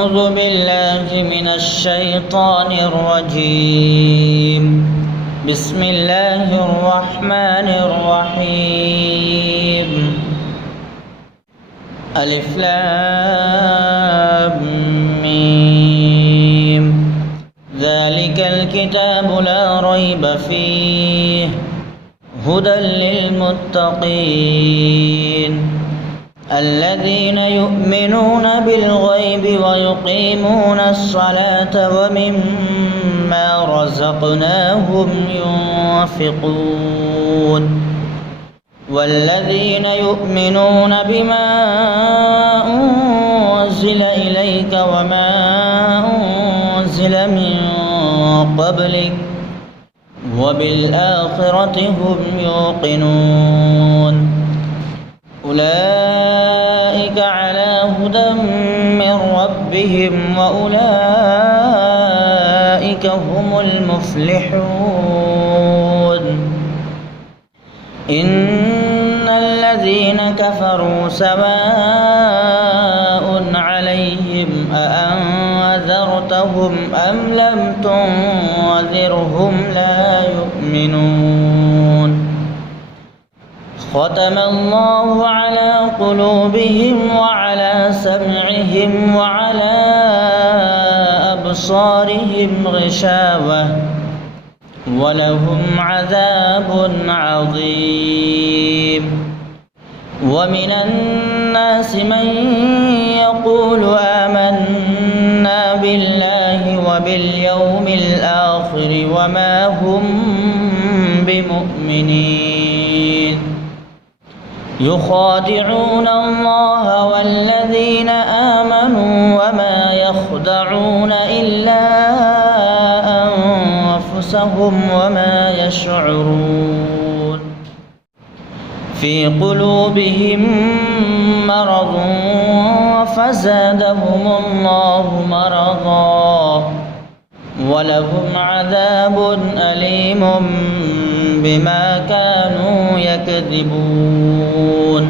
أعوذ بالله من الشيطان الرجيم. بسم الله الرحمن الرحيم. ألف لام ميم. ذلك الكتاب لا ريب فيه هدى للمتقين الذين يؤمنون بالغيب ويقيمون الصلاة ومما رزقناهم ينفقون والذين يؤمنون بما أنزل إليك وما أنزل من قبلك وبالآخرة هم يوقنون أولئك على هدى من ربهم وأولئك هم المفلحون. إن الذين كفروا سواء عليهم أأنذرتهم أم لم تنذرهم لا يؤمنون. ختم الله على قلوبهم وعلى سمعهم وعلى أبصارهم غشاوة ولهم عذاب عظيم. ومن الناس من يقول آمنا بالله وباليوم الآخر وما هم بمؤمنين يخادعون الله والذين آمنوا وما يخدعون إلا أنفسهم وما يشعرون. في قلوبهم مرض فزادهم الله مرضا ولهم عذاب أليم بما كانوا يكذبون.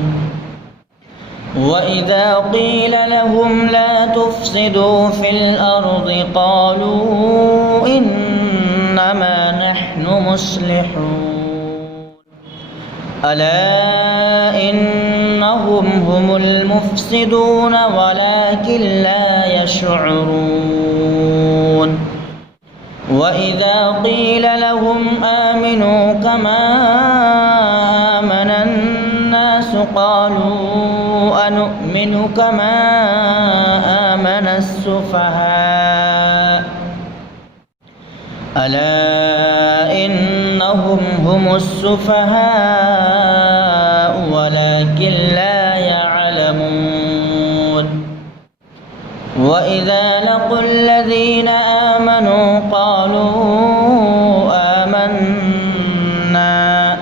وإذا قيل لهم لا تفسدوا في الأرض قالوا إنما نحن مصلحون ألا إنهم هم المفسدون ولكن لا يشعرون. وإذا قيل لهم آمنوا كما آمن الناس قالوا أنؤمن كما آمن السفهاء ألا إنهم هم السفهاء ولكن لا يعلمون. وإذا لقوا الذين آمنوا قالوا آمنا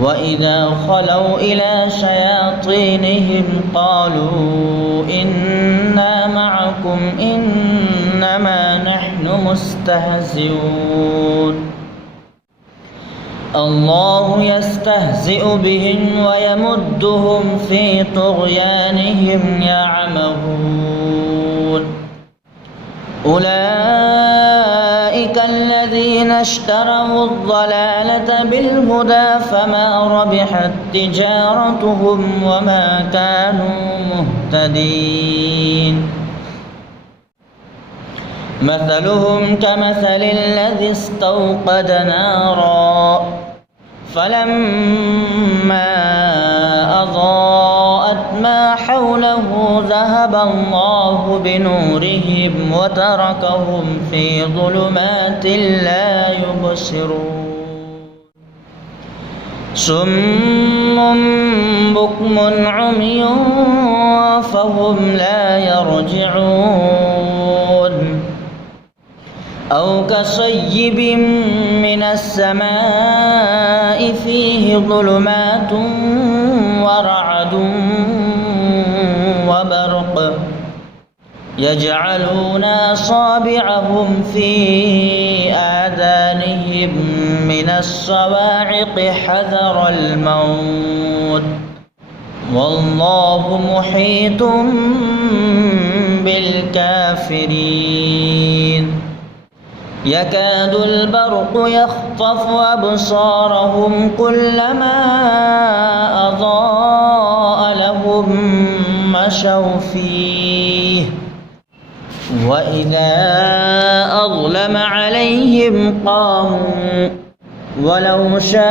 وإذا خلوا إلى شياطينهم قالوا إنا معكم إنما نحن مستهزئون. الله يستهزئ بهم ويمدهم في طغيانهم يعمهون. أولئك الذين اشتروا الضلالة بالهدى فما ربحت تجارتهم وما كانوا مهتدين. مثلهم كمثل الذي استوقد نارا فلما أضاءت ما حوله ذهب الله بنورهم وتركهم في ظلمات لا يبصرون. صم بكم عمي فهم لا يرجعون. أو كصيب من السماء فيه ظلمات ورعد وبرق يجعلون أصابعهم في آذانهم من الصواعق حذر الموت والله محيط بالكافرين يكاد البرق يخطف أبصارهم كلما أضاء لهم مشوا فيه وإذا أظلم عليهم قاموا ولو شاء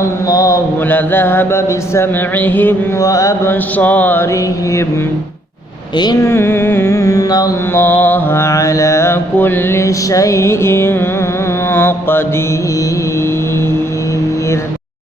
الله لذهب بسمعهم وأبصارهم إن الله على كل شيء قدير